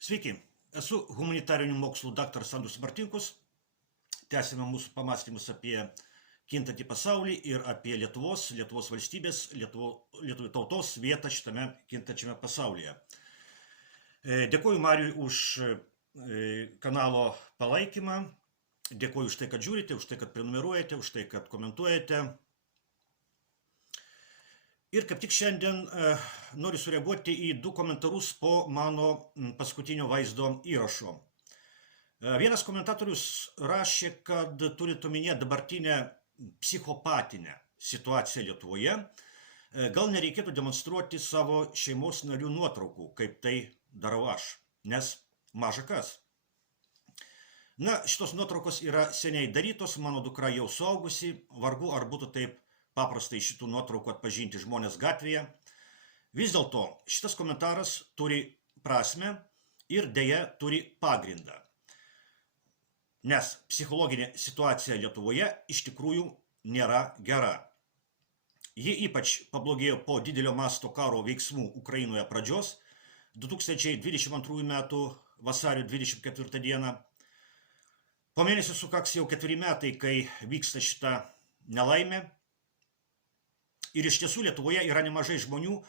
Sveiki, esu humanitarinių mokslų daktaras Andrius Martinkus. Tęsime mūsų pamastymus apie kintantį pasaulį ir apie Lietuvos valstybės, lietuvių tautos vietą šitame kintančiame pasaulyje. Dėkuoju Mariui už kanalo palaikymą, dėkuoju už tai, kad žiūrite, už tai, kad prenumeruojate, už tai, kad komentuojate. Ir kaip tik šiandien noriu sureaguoti į du komentarus po mano paskutinio vaizdo įrašo. Vienas komentatorius rašė, kad turint omenyje dabartinę psichopatinę situaciją Lietuvoje, gal nereikėtų demonstruoti savo šeimos narių nuotraukų, kaip tai darau aš, nes maža kas. Na, šitos nuotraukos yra seniai darytos, mano dukra jau suaugusi, vargu ar būtų taip paprastai šitų nuotraukų atpažinti žmonės gatvėje. Vis dėlto šitas komentaras turi prasmę ir deja turi pagrindą. Nes psichologinė situacija Lietuvoje iš tikrųjų nėra gera. Ji ypač pablogėjo po didelio masto karo veiksmų Ukrainoje pradžios 2022 metų vasario 24 dieną. Po mėnesio sukaks jau 4 metai, kai vyksta šita nelaimė. Ir iš tiesų Lietuvoje yra nemažai žmonių,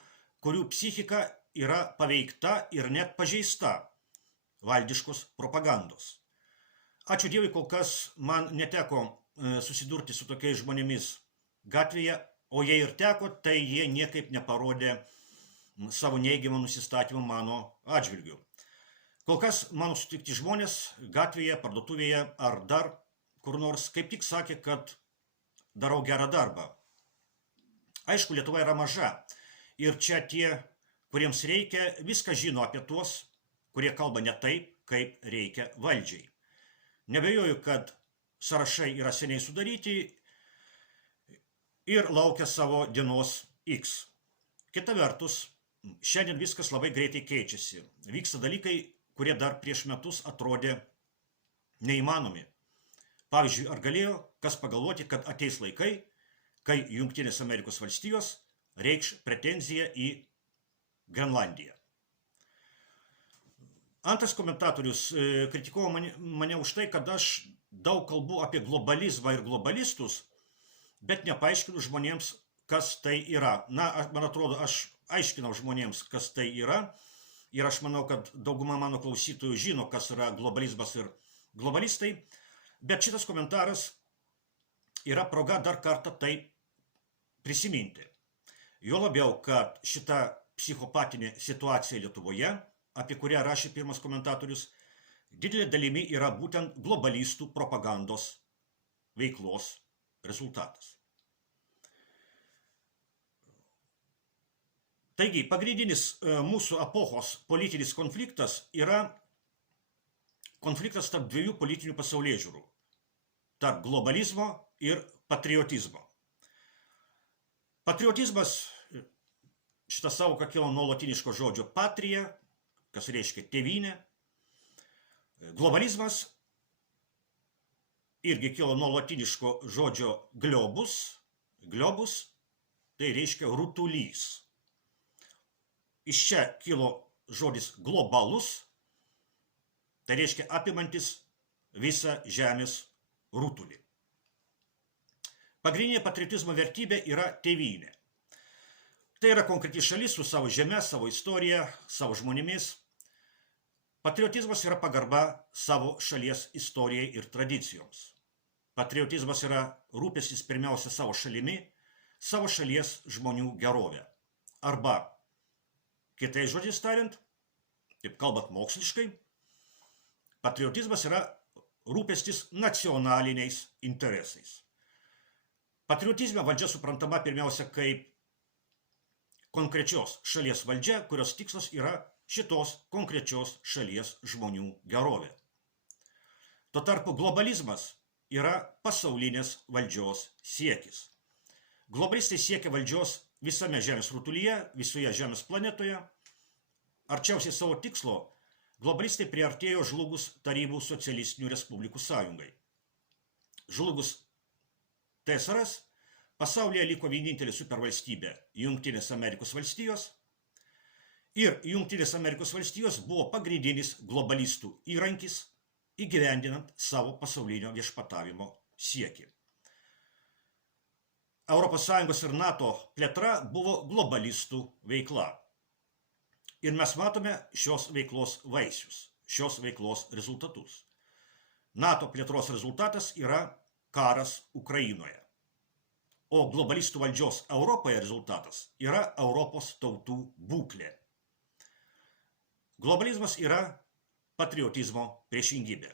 kurių psichika yra paveikta ir net pažeista valdiškos propagandos. Ačiū Dievui, kol kas man neteko susidurti su tokiais žmonėmis gatvėje, o jei ir teko, tai jie niekaip neparodė savo neigiamą nusistatymą mano atžvilgiu. Kol kas mano sutikti žmonės gatvėje, parduotuvėje ar dar kur nors kaip tik sakė, kad darau gerą darbą. Aišku, Lietuva yra maža ir čia tie, kuriems reikia, viską žino apie tuos, kurie kalba ne taip, kaip reikia valdžiai. Nebejoju, kad sąrašai yra seniai sudaryti ir laukia savo dienos X. Kita vertus, šiandien viskas labai greitai keičiasi. Vyksta dalykai, kurie dar prieš metus atrodė neįmanomi. Pavyzdžiui, ar galėjo kas pagalvoti, kad ateis laikai, kai Jungtinės Amerikos valstijos reikš pretenziją į Grenlandiją. Antras komentatorius kritikavo mane už tai, kad aš daug kalbu apie globalizmą ir globalistus, bet nepaaiškinu žmonėms, kas tai yra. Na, man atrodo, aš aiškinau žmonėms, kas tai yra, ir aš manau, kad dauguma mano klausytojų žino, kas yra globalizmas ir globalistai, bet šitas komentaras yra proga dar kartą tai prisiminti. Jo labiau, kad šita psichopatinė situacija Lietuvoje, apie kurią rašė pirmas komentatorius, didelė dalimi yra būtent globalistų propagandos veiklos rezultatas. Taigi, pagrindinis mūsų epochos politinis konfliktas yra konfliktas tarp dviejų politinių pasaulėžiūrų – tarp globalizmo ir patriotizmo. Patriotizmas, šita savoka kilo nuo lotyniško žodžio patria, kas reiškia tėvynė. Globalizmas irgi kilo nuo lotyniško žodžio globus, tai reiškia rutulys. Iš čia kilo žodis globalus, tai reiškia apimantis visą žemės rutulį. Pagrindinė patriotizmo vertybė yra tėvynė. Tai yra konkreti šalis su savo žeme, savo istorija, savo žmonėmis. Patriotizmas yra pagarba savo šalies istorijai ir tradicijoms. Patriotizmas yra rūpestis pirmiausia savo šalimi, savo šalies žmonių gerovę. Arba, kitais žodžiais tariant, taip kalbant moksliškai, patriotizmas yra rūpestis nacionaliniais interesais. Patriotizme valdžia suprantama pirmiausia kaip konkrečios šalies valdžia, kurios tikslas yra šitos konkrečios šalies žmonių gerovė. Tuo tarpu globalizmas yra pasaulinės valdžios siekis. Globalistai siekia valdžios visame žemės rutulyje, visoje žemės planetoje. Arčiausiai savo tikslo globalistai priartėjo žlugus Tarybų socialistinių respublikų sąjungai. Žlugus TSRS pasaulyje liko vienintelė supervalstybė Jungtinės Amerikos valstijos Ir Jungtinės Amerikos valstijos buvo pagrindinis globalistų įrankis įgyvendinant savo pasaulinio viešpatavimo siekį. ES ir NATO plėtra buvo globalistų veikla. Ir mes matome šios veiklos vaisius, šios veiklos rezultatus. NATO plėtros rezultatas yra karas Ukrainoje. O globalistų valdžios Europoje rezultatas yra Europos tautų būklė. Globalizmas yra patriotizmo priešingybė.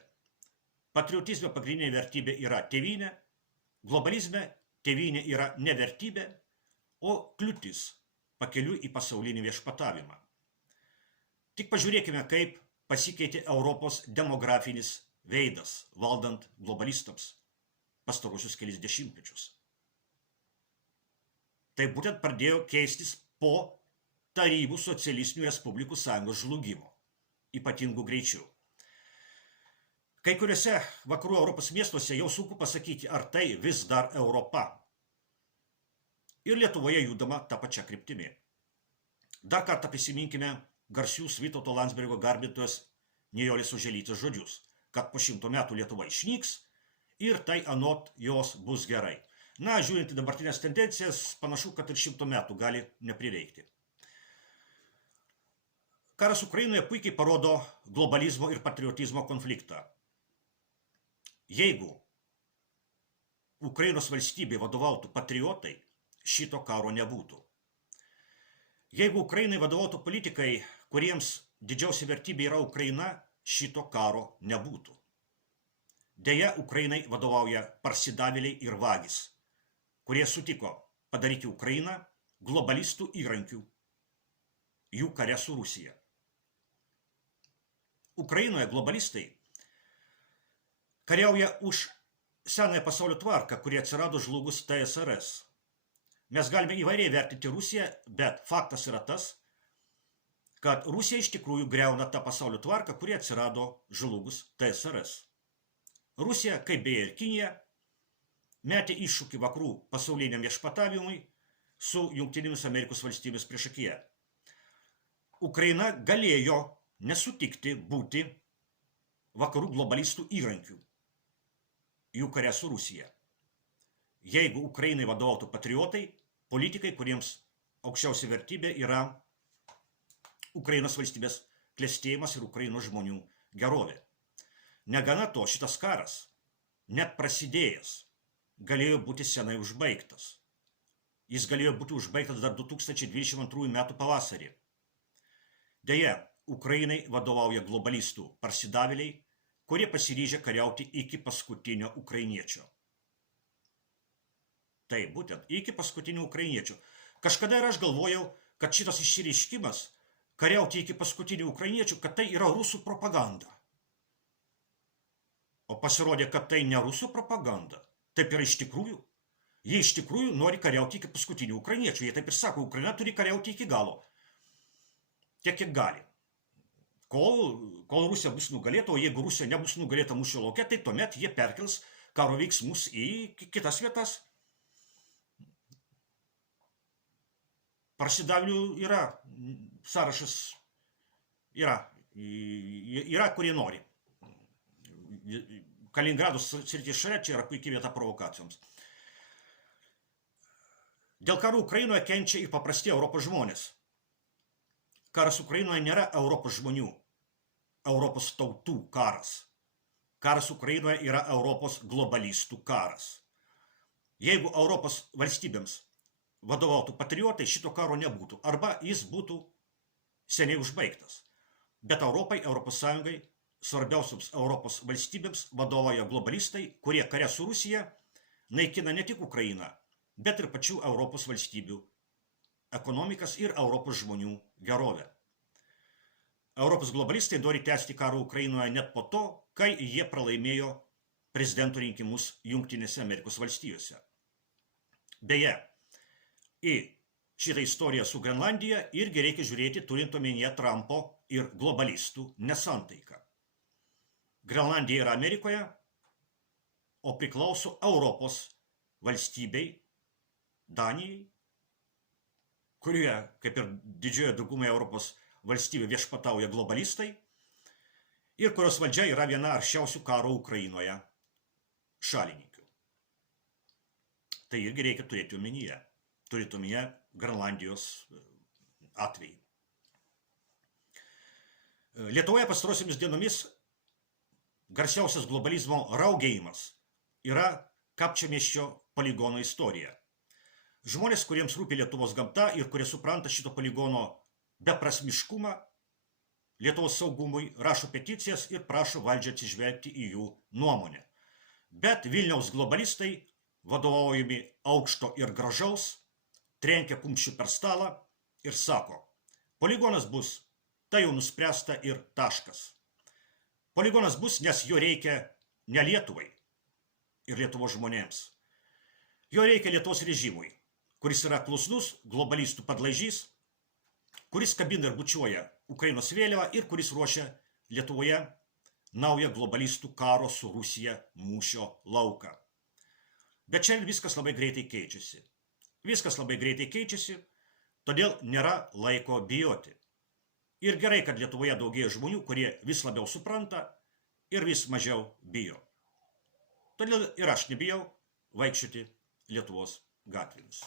Patriotizme pagrindinė vertybė yra tėvynė, globalizme tėvynė yra ne vertybė, o kliūtis pakeliui į pasaulinį viešpatavimą. Tik pažiūrėkime, kaip pasikeitė Europos demografinis veidas, valdant globalistams pastaruosius kelis dešimtmečius. Tai būtent pradėjo keistis po Tarybų socialistinių respublikų sąjungos žlugimo, ypatingų greičių. Kai kuriuose vakarų Europos miestuose jau sunku pasakyti, ar tai vis dar Europa. Ir Lietuvoje judama tą pačią kryptimį. Dar kartą prisiminkime garsius Vytauto Landsbergio garbintojos Nijolės Oželytės žodžius, kad po 100 metų Lietuva išnyks ir tai anot jos bus gerai. Na, žiūrint į dabartinės tendencijas, panašu, kad ir 100 metų gali neprireikti. Karas Ukrainoje puikiai parodo globalizmo ir patriotizmo konfliktą. Jeigu Ukrainos valstybei vadovautų patriotai, šito karo nebūtų. Jeigu Ukrainai vadovautų politikai, kuriems didžiausia vertybė yra Ukraina, šito karo nebūtų. Deja, Ukrainai vadovauja parsidavėliai ir vagys, kurie sutiko padaryti Ukrainą globalistų įrankių jų kare su Rusija. Ukrainoje globalistai kariauja už senąją pasaulio tvarką, kuri atsirado žlugus TSRS. Mes galime įvairiai vertinti Rusiją, bet faktas yra tas, kad Rusija iš tikrųjų griauna tą pasaulio tvarką, kuri atsirado žlugus TSRS. Rusija, kaip beje ir Kinija, metė iššūkį vakarų pasauliniam viešpatavimui su Jungtinėmis Amerikos valstybės priešakyje. Ukraina galėjo nesutikti būti vakarų globalistų įrankių jų kare su Rusija. Jeigu Ukrainai vadovautų patriotai, politikai, kuriems aukščiausia vertybė yra Ukrainos valstybės klestėjimas ir Ukrainos žmonių gerovė. Negana to, šitas karas, net prasidėjęs, galėjo būti senai užbaigtas. Jis galėjo būti užbaigtas dar 2022 metų pavasarį. Deja, Ukrainai vadovauja globalistų parsidavėliai, kurie pasiryžę kariauti iki paskutinio ukrainiečio. Tai būtent iki paskutinio ukrainiečio. Kažkada ir aš galvojau, kad šitas išsireiškimas kariauti iki paskutinio ukrainiečio, kad tai yra rusų propaganda. O pasirodė, kad tai ne rusų propaganda. Taip yra iš tikrųjų. Jie iš tikrųjų nori kariauti iki paskutinio ukrainiečio. Jie taip ir sako, Ukraina turi kariauti iki galo. Tiek, kiek gali. Kol Rusija bus nugalėta, o jeigu Rusija nebus nugalėta mūšio lauke, tai tuomet jie perkels karo veiksmus į kitas vietas. Parsidavėlių yra, sąrašas yra, kurie nori. Kaliningrados srities šalia čia yra puikiai vieta provokacijoms. Dėl karo Ukrainoje kenčia ir paprasti Europos žmonės. Karas Ukrainoje nėra Europos žmonių, Europos tautų karas. Karas Ukrainoje yra Europos globalistų karas. Jeigu Europos valstybėms vadovautų patriotai, šito karo nebūtų, arba jis būtų seniai užbaigtas. Bet Europai, Europos Sąjungai, svarbiausiams Europos valstybėms vadovauja globalistai, kurie kare su Rusija naikina ne tik Ukrainą, bet ir pačių Europos valstybių ekonomikas ir Europos žmonių gerovę. Europos globalistai nori tęsti karą Ukrainoje net po to, kai jie pralaimėjo prezidento rinkimus Jungtinėse Amerikos valstijose. Beje, į šitą istoriją su Grenlandija irgi reikia žiūrėti turint omenyje Trumpo ir globalistų nesantaiką. Grenlandija yra Amerikoje, o priklauso Europos valstybei, Danijai, kurioje, kaip ir didžioje daugumoje Europos valstybė viešpatauja globalistai ir kurios valdžia yra viena aršiausių karo Ukrainoje šalininkių. Tai irgi reikia turėti omenyje. Turėti omenyje Grenlandijos atvejį. Lietuvoje pastarosiomis dienomis garsiausias globalizmo raugėjimas yra Kapčiamiesčio poligono istorija. Žmonės, kuriems rūpi Lietuvos gamta ir kurie supranta šito poligono beprasmiškumą, Lietuvos saugumui rašo peticijas ir prašo valdžią atsižvelgti į jų nuomonę. Bet Vilniaus globalistai, vadovaujami aukšto ir gražaus, trenkia kumščiu per stalą ir sako, poligonas bus, tai jau nuspręsta ir taškas. Poligonas bus, nes jo reikia ne Lietuvai ir Lietuvos žmonėms. Jo reikia Lietuvos režimui, kuris yra klusnus globalistų padlaižys, kuris kabina ir bučiuoja Ukrainos vėliavą ir kuris ruošia Lietuvoje naują globalistų karo su Rusija mūšio lauką. Bet čia viskas labai greitai keičiasi. Viskas labai greitai keičiasi, todėl nėra laiko bijoti. Ir gerai, kad Lietuvoje daugėja žmonių, kurie vis labiau supranta ir vis mažiau bijo. Todėl ir aš nebijau vaikščioti Lietuvos gatvėmis.